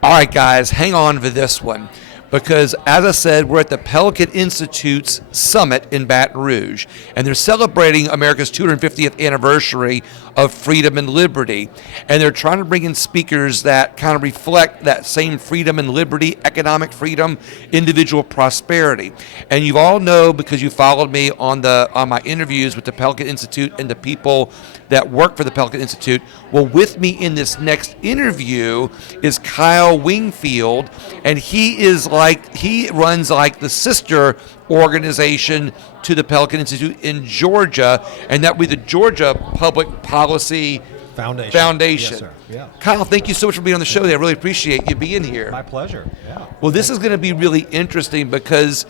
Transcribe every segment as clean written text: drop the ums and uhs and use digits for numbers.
All right, guys, hang on for this one because, as I said, we're at the Pelican Institute's summit in Baton Rouge, and they're celebrating America's 250th anniversary of freedom and liberty. And they're trying to bring in speakers that kind of reflect that same freedom and liberty, economic freedom, individual prosperity. And you all know, because you followed me on my interviews with the Pelican Institute and the people that work for the Pelican Institute. Well, with me in this next interview is Kyle Wingfield, and he runs like the sister organization to the Pelican Institute in Georgia, and that would be the Georgia Public Policy Foundation. Yes, sir. Yeah. Kyle, thank you so much for being on the show today. I really appreciate you being here. My pleasure. Yeah. Well, this is going to be really interesting because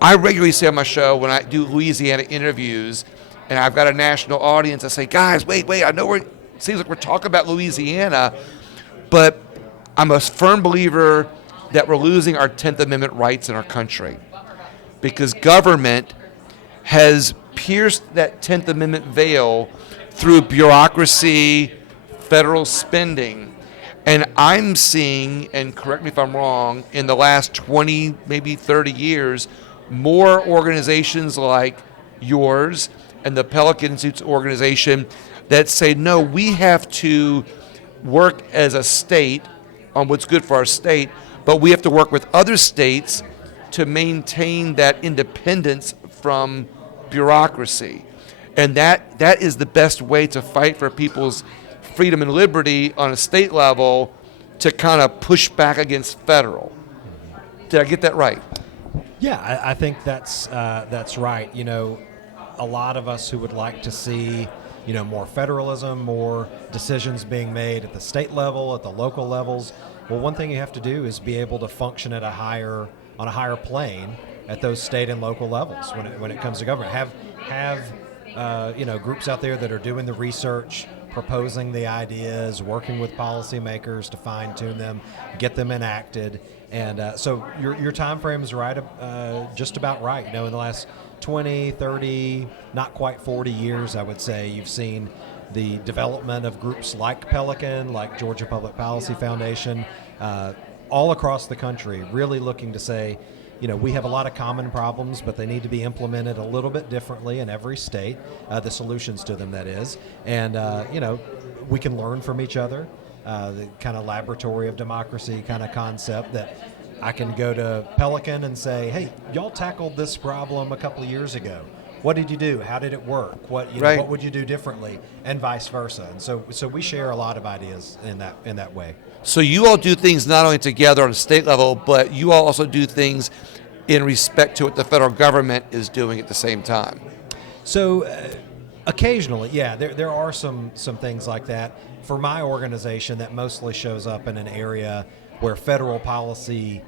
I regularly say on my show when I do Louisiana interviews, and I've got a national audience, I say, guys, wait, I know it seems like we're talking about Louisiana, but I'm a firm believer that we're losing our 10th Amendment rights in our country because government has pierced that 10th Amendment veil through bureaucracy, federal spending. And I'm seeing, and correct me if I'm wrong, in the last 20, maybe 30 years, more organizations like yours and the Pelican Institute's organization that say, no, we have to work as a state on what's good for our state, but we have to work with other states to maintain that independence from bureaucracy. And that is the best way to fight for people's freedom and liberty on a state level, to kind of push back against federal. Did I get that right? Yeah, I think that's right. You know, a lot of us who would like to see, you know, more federalism, more decisions being made at the state level, at the local levels. Well, one thing you have to do is be able to function at on a higher plane at those state and local levels when it comes to government. Have you know, groups out there that are doing the research, proposing the ideas, working with policymakers to fine tune them, get them enacted. And so your time frame is right, just about right. You know, in the last 20, 30, not quite 40 years, I would say, you've seen the development of groups like Pelican, like Georgia Public Policy Foundation, all across the country, really looking to say, you know, we have a lot of common problems, but they need to be implemented a little bit differently in every state, the solutions to them, that is. And, you know, we can learn from each other, the kind of laboratory of democracy kind of concept that I can go to Pelican and say, hey, y'all tackled this problem a couple of years ago. What did you do? How did it work? What would you do differently? And vice versa. And so we share a lot of ideas in that way. So you all do things not only together on a state level, but you all also do things in respect to what the federal government is doing at the same time. So occasionally, yeah, there are some things like that. For my organization, that mostly shows up in an area where federal policy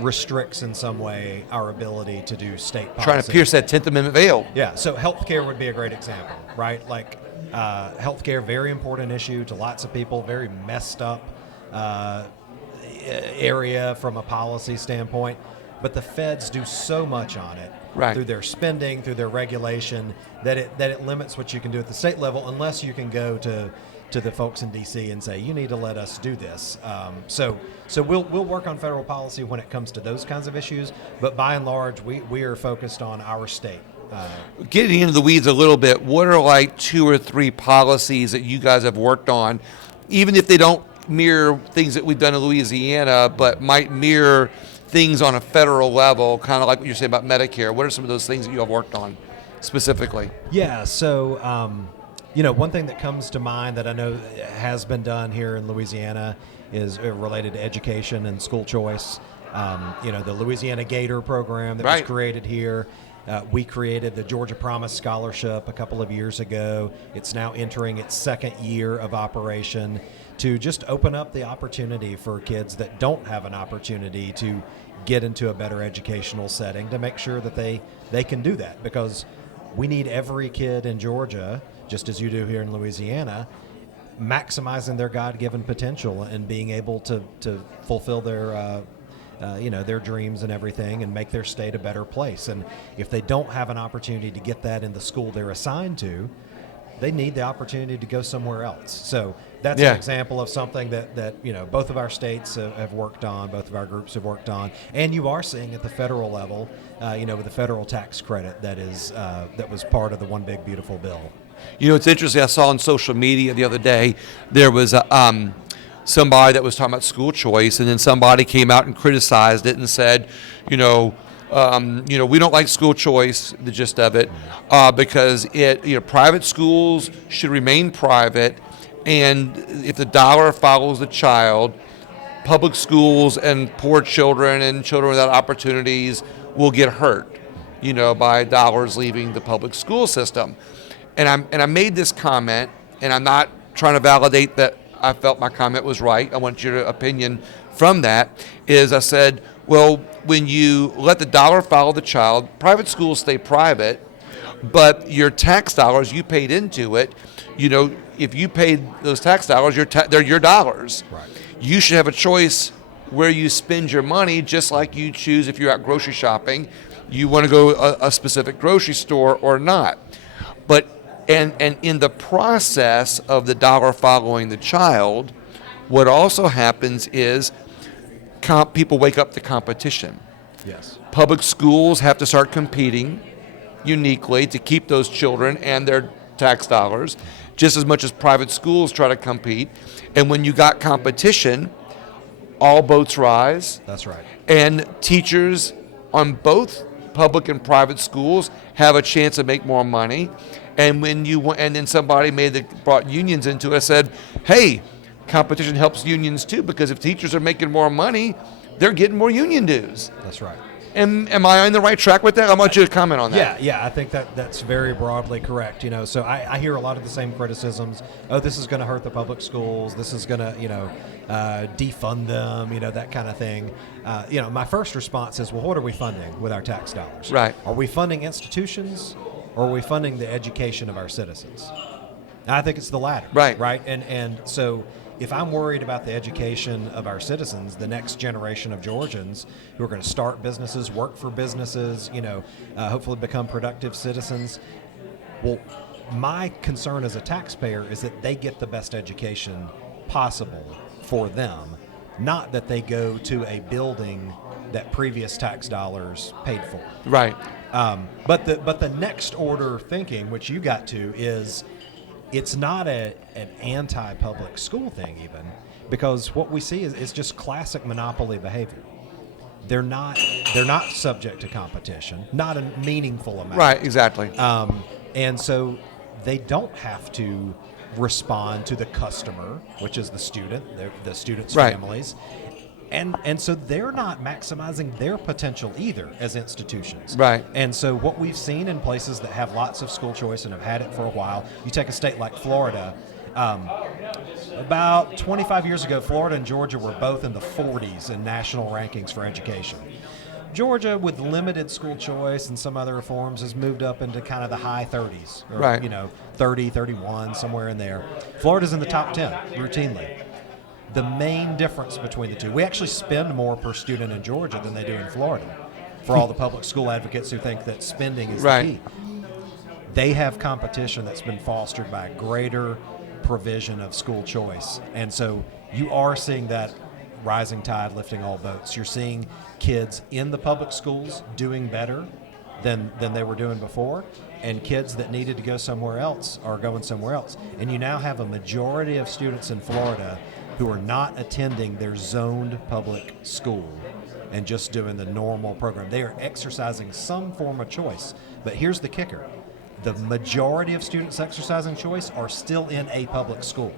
restricts in some way our ability to do state policy. Trying to pierce that 10th Amendment veil. Yeah, so healthcare would be a great example, right? Like healthcare, very important issue to lots of people, very messed up area from a policy standpoint. But the feds do so much on it, right, through their spending, through their regulation, that it limits what you can do at the state level, unless you can go to the folks in D.C. and say, you need to let us do this. So we'll work on federal policy when it comes to those kinds of issues, but by and large, we are focused on our state. Getting into the weeds a little bit, what are like 2 or 3 policies that you guys have worked on, even if they don't mirror things that we've done in Louisiana, but might mirror things on a federal level, kind of like what you're saying about Medicare? What are some of those things that you have worked on specifically? Yeah, so you know, one thing that comes to mind that I know has been done here in Louisiana is related to education and school choice. You know, the Louisiana Gator program that was created here. We created the Georgia Promise Scholarship a couple of years ago. It's now entering its 2nd year of operation to just open up the opportunity for kids that don't have an opportunity to get into a better educational setting, to make sure that they can do that, because we need every kid in Georgia, just as you do here in Louisiana, maximizing their God-given potential and being able to fulfill their you know, their dreams and everything, and make their state a better place. And if they don't have an opportunity to get that in the school they're assigned to, they need the opportunity to go somewhere else. So that's Yeah. an example of something that both of our states have worked on, both of our groups have worked on, and you are seeing at the federal level, with the federal tax credit that was part of the One Big Beautiful Bill. It's interesting. I saw on social media the other day there was somebody that was talking about school choice, and then somebody came out and criticized it and said, we don't like school choice, the gist of it, because private schools should remain private, and if the dollar follows the child, public schools and poor children and children without opportunities will get hurt, by dollars leaving the public school system. And I made this comment, and I'm not trying to validate that I felt my comment was right. I want your opinion from that. Is I said, well, when you let the dollar follow the child, private schools stay private, but your tax dollars you paid into it, if you paid those tax dollars, they're your dollars. Right. You should have a choice where you spend your money, just like you choose if you're out grocery shopping, you want to go a specific grocery store or not. But And in the process of the dollar following the child, what also happens is people wake up to competition. Yes. Public schools have to start competing uniquely to keep those children and their tax dollars, just as much as private schools try to compete. And when you got competition, all boats rise. That's right. And teachers on both public and private schools have a chance to make more money. And then somebody brought unions into it. I said, hey, competition helps unions too, because if teachers are making more money, they're getting more union dues. That's right. Am I on the right track with that? I want you to comment on that. Yeah, I think that's very broadly correct. So I hear a lot of the same criticisms. Oh, this is going to hurt the public schools. This is going to, defund them. That kind of thing. My first response is, well, what are we funding with our tax dollars? Right. Are we funding institutions, or are we funding the education of our citizens? And I think it's the latter. Right. Right. And so if I'm worried about the education of our citizens, the next generation of Georgians who are going to start businesses, work for businesses, hopefully become productive citizens, well, my concern as a taxpayer is that they get the best education possible for them, not that they go to a building that previous tax dollars paid for. Right. But the next order thinking, which you got to, is it's not an anti-public school thing even, because what we see is just classic monopoly behavior. They're not subject to competition, not a meaningful amount. Right, exactly. And so they don't have to respond to the customer, which is the student, the students' Right. families. And so they're not maximizing their potential either as institutions. Right. And so what we've seen in places that have lots of school choice and have had it for a while, you take a state like Florida, about 25 years ago, Florida and Georgia were both in the 40s in national rankings for education. Georgia, with limited school choice and some other reforms, has moved up into kind of the high 30s. Or, Right. 30, 31, somewhere in there. Florida's in the top 10 routinely. The main difference between the two, we actually spend more per student in Georgia than they do in Florida, for all the public school advocates who think that spending is Right. the key. They have competition that's been fostered by a greater provision of school choice. And so you are seeing that rising tide lifting all boats. You're seeing kids in the public schools doing better than they were doing before, and kids that needed to go somewhere else are going somewhere else. And you now have a majority of students in Florida who are not attending their zoned public school and just doing the normal program. They are exercising some form of choice. But here's the kicker. The majority of students exercising choice are still in a public school.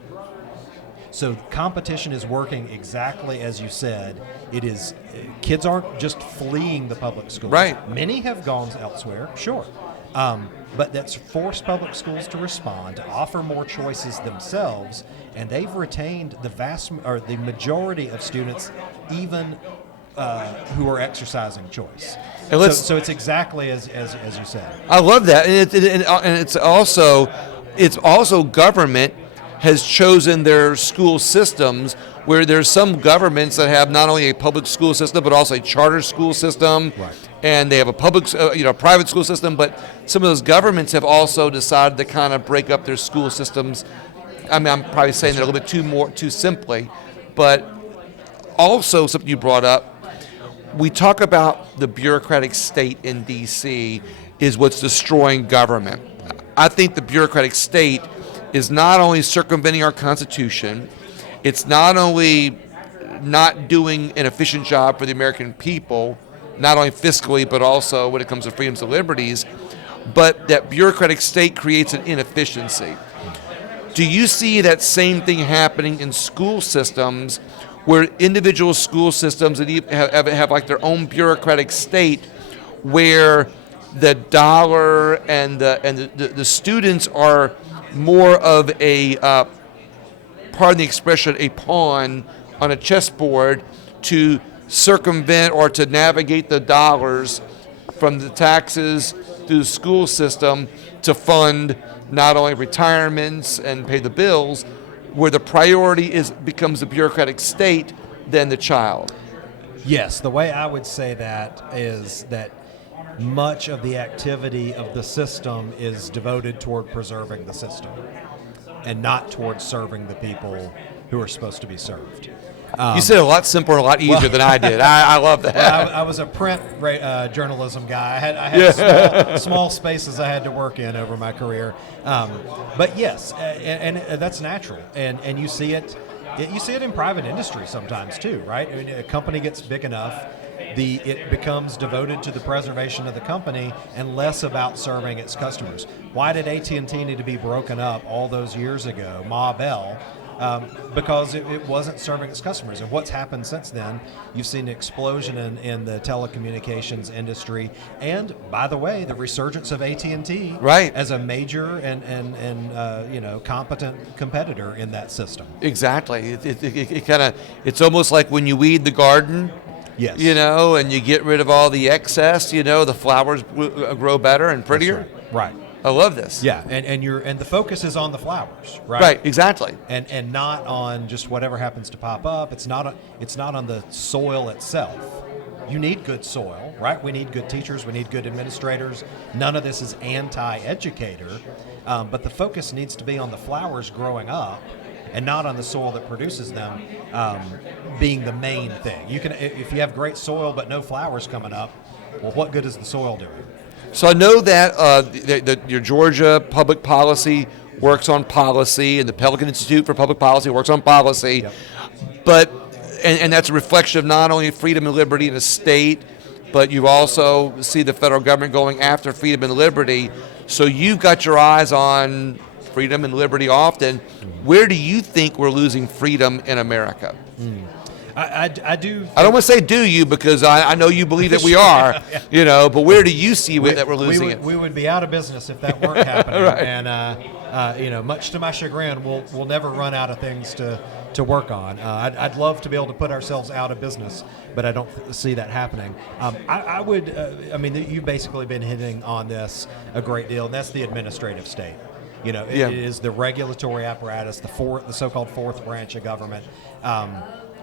So competition is working exactly as you said. It is, kids aren't just fleeing the public schools. Right. Many have gone elsewhere, sure. But that's forced public schools to respond, to offer more choices themselves, and they've retained the majority of students, even who are exercising choice. And so it's exactly as you said. I love that, and it's also government has chosen their school systems, where there's some governments that have not only a public school system but also a charter school system. Right. and they have a private school system, but some of those governments have also decided to kind of break up their school systems. I mean, I'm probably saying that a little bit too simply, but also something you brought up, we talk about the bureaucratic state in D.C. is what's destroying government. I think the bureaucratic state is not only circumventing our Constitution, it's not only not doing an efficient job for the American people, not only fiscally, but also when it comes to freedoms and liberties, but that bureaucratic state creates an inefficiency. Do you see that same thing happening in school systems, where individual school systems have like their own bureaucratic state, where the dollar and the students are more of a, pardon the expression, a pawn on a chessboard to circumvent or to navigate the dollars from the taxes through the school system to fund not only retirements and pay the bills, where the priority becomes the bureaucratic state than the child? Yes, the way I would say that is that much of the activity of the system is devoted toward preserving the system and not toward serving the people who are supposed to be served. You said it a lot simpler and a lot easier than I did. I love that. Well, I was a print journalism guy. I had small spaces I had to work in over my career. But yes, and that's natural. And you see it. You see it in private industry sometimes too, right? I mean, a company gets big enough, it becomes devoted to the preservation of the company and less about serving its customers. Why did AT&T need to be broken up all those years ago, Ma Bell? Because it wasn't serving its customers. And what's happened since then, you've seen an explosion in the telecommunications industry, and by the way, the resurgence of AT&T right. as a major and competent competitor in that system. Exactly. It kind of, it's almost like when you weed the garden. Yes. And you get rid of all the excess. The flowers grow better and prettier. That's right. I love this. Yeah, and the focus is on the flowers, right? Right, exactly. And not on just whatever happens to pop up. It's not on the soil itself. You need good soil, right? We need good teachers. We need good administrators. None of this is anti-educator, but the focus needs to be on the flowers growing up, and not on the soil that produces them being the main thing. You can, if you have great soil but no flowers coming up, well, what good is the soil doing? So I know that your Georgia Public Policy works on policy, and the Pelican Institute for Public Policy works on policy, Yep. but and that's a reflection of not only freedom and liberty in a state, but you also see the federal government going after freedom and liberty. So you've got your eyes on freedom and liberty often. Where do you think we're losing freedom in America? I do. I don't want to say do you, because I know you believe that we are, but where do you see that we're losing it? We would be out of business if that weren't happening. Right. And, much to my chagrin, we'll never run out of things to work on. I'd love to be able to put ourselves out of business, but I don't see that happening. I would, you've basically been hitting on this a great deal, and that's the administrative state. It is the regulatory apparatus, the so-called fourth branch of government,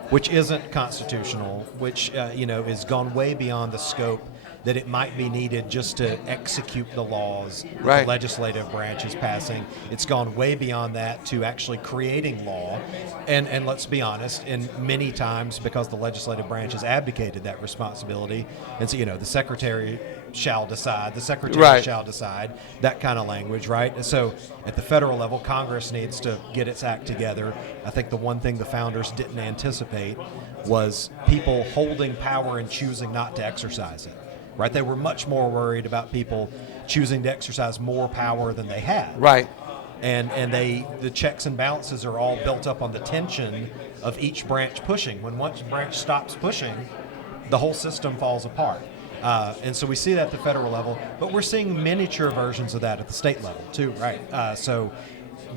which isn't constitutional, which is gone way beyond the scope that it might be needed just to execute the laws that right. the legislative branch is passing. It's gone way beyond that to actually creating law. And let's be honest, in many times, because the legislative branch has abdicated that responsibility, and so the secretary shall decide, right. shall decide, that kind of language, right? And so at the federal level, Congress needs to get its act together. I think the one thing the founders didn't anticipate was people holding power and choosing not to exercise it, right? They were much more worried about people choosing to exercise more power than they had. Right. And the checks and balances are all built up on the tension of each branch pushing. When one branch stops pushing, the whole system falls apart. And so we see that at the federal level, but we're seeing miniature versions of that at the state level too, right? So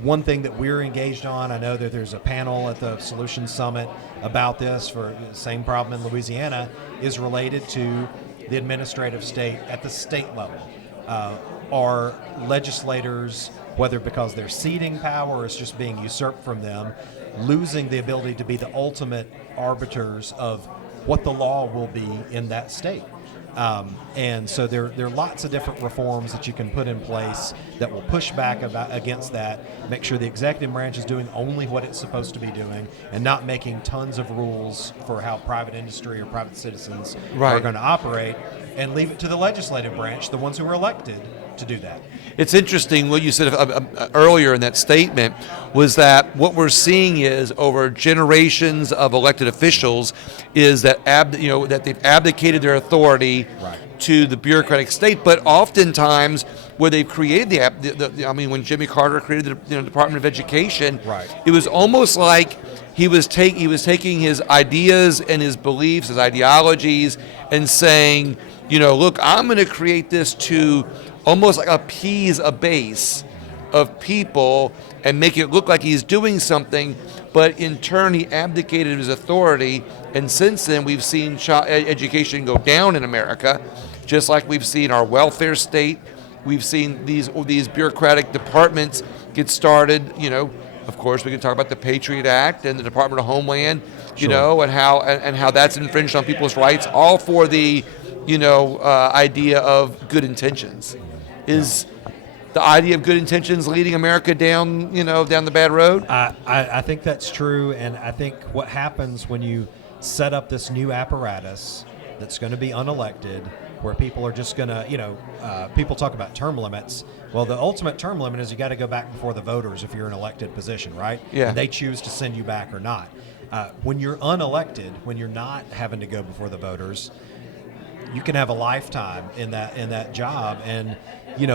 one thing that we're engaged on, I know that there's a panel at the Solutions Summit about this for the same problem in Louisiana, is related to the administrative state at the state level. Are legislators, whether because they're ceding power or it's just being usurped from them, losing the ability to be the ultimate arbiters of what the law will be in that state? And so there are lots of different reforms that you can put in place that will push back against that, make sure the executive branch is doing only what it's supposed to be doing and not making tons of rules for how private industry or private citizens are going to operate, and leave it to the legislative branch, the ones who were elected, to do that. It's interesting what you said earlier in that statement was that what we're seeing is over generations of elected officials is that that they've abdicated their authority to the bureaucratic state, but oftentimes where they've created when Jimmy Carter created the Department of Education, it was almost like he was taking his ideas and his beliefs, his ideologies, and saying, look, I'm going to create this to almost like appease a base of people and make it look like he's doing something, but in turn he abdicated his authority, and since then we've seen education go down in America, just like we've seen our welfare state, we've seen these bureaucratic departments get started, of course we can talk about the Patriot Act and the Department of Homeland, and how that's infringed on people's rights, all for the idea of good intentions. Is the idea of good intentions leading America down the bad road? I think that's true, and I think what happens when you set up this new apparatus that's going to be unelected, where people are just going to, people talk about term limits. Well, the ultimate term limit is you got to go back before the voters if you're in an elected position, right? Yeah. And they choose to send you back or not. When you're unelected, when you're not having to go before the voters, you can have a lifetime in that job, and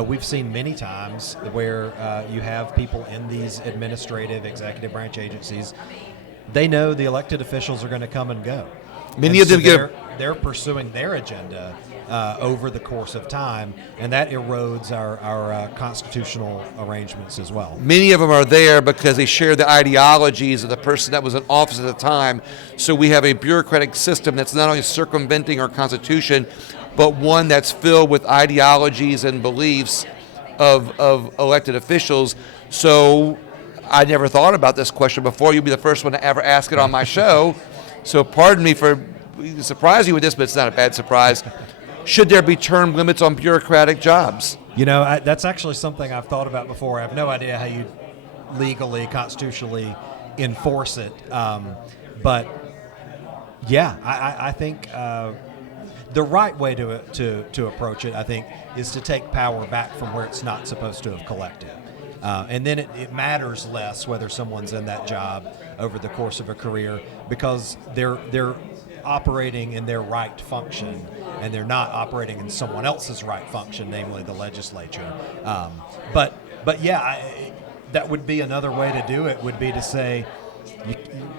we've seen many times where you have people in these administrative executive branch agencies. They know the elected officials are going to come and go. Many of them they're pursuing their agenda over the course of time, and that erodes our constitutional arrangements as well. Many of them are there because they share the ideologies of the person that was in office at the time. So we have a bureaucratic system that's not only circumventing our Constitution, but one that's filled with ideologies and beliefs of elected officials. So I never thought about this question before. You'll be the first one to ever ask it on my show. So pardon me for surprising you with this, but it's not a bad surprise. Should there be term limits on bureaucratic jobs? That's actually something I've thought about before. I have no idea how you legally, constitutionally enforce it. But yeah, I think the right way to approach it, I think, is to take power back from where it's not supposed to have collected. And then it matters less whether someone's in that job over the course of a career, because they're operating in their right function, and they're not operating in someone else's right function, namely the legislature. But yeah, that would be another way to do it, would be to say,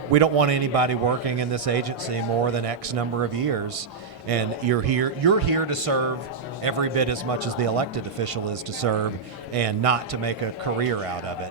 we don't want anybody working in this agency more than X number of years, and you're here to serve every bit as much as the elected official is to serve, and not to make a career out of it.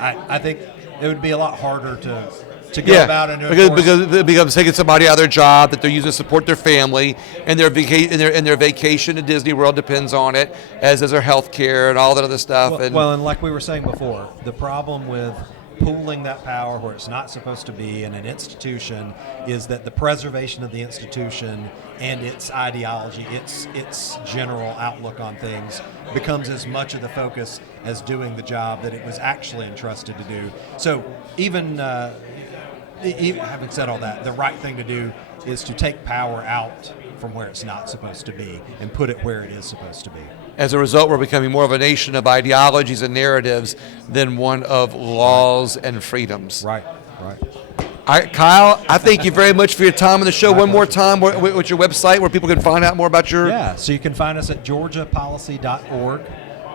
I think it would be a lot harder to go about and because it becomes taking somebody out of their job that they're using to support their family, and their vacation to Disney World depends on it, as does their health care and all that other stuff. Well, and like we were saying before, the problem with pooling that power where it's not supposed to be in an institution is that the preservation of the institution and its ideology, its general outlook on things, becomes as much of the focus as doing the job that it was actually entrusted to do. So even having said all that, the right thing to do is to take power out from where it's not supposed to be and put it where it is supposed to be. As a result, we're becoming more of a nation of ideologies and narratives than one of laws and freedoms. Right. All right, Kyle, I thank you very much for your time on the show. One more time, what's your website where people can find out more about your... Yeah, so you can find us at georgiapolicy.org.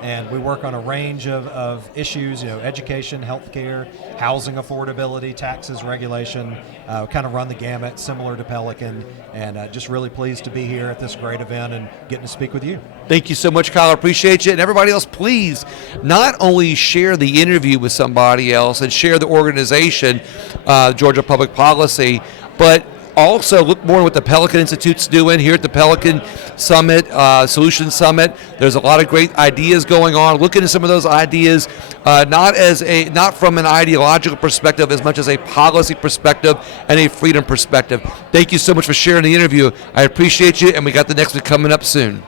And we work on a range of issues, education, healthcare, housing affordability, taxes, regulation, kind of run the gamut, similar to Pelican, and just really pleased to be here at this great event and getting to speak with you. Thank you so much, Kyle. I appreciate you. And everybody else, please not only share the interview with somebody else and share the organization, Georgia Public Policy, but Also, look more what the Pelican Institute's doing here at the Pelican Summit, Solution Summit. There's a lot of great ideas going on. Look into some of those ideas, not from an ideological perspective as much as a policy perspective and a freedom perspective. Thank you so much for sharing the interview. I appreciate you, and we got the next one coming up soon.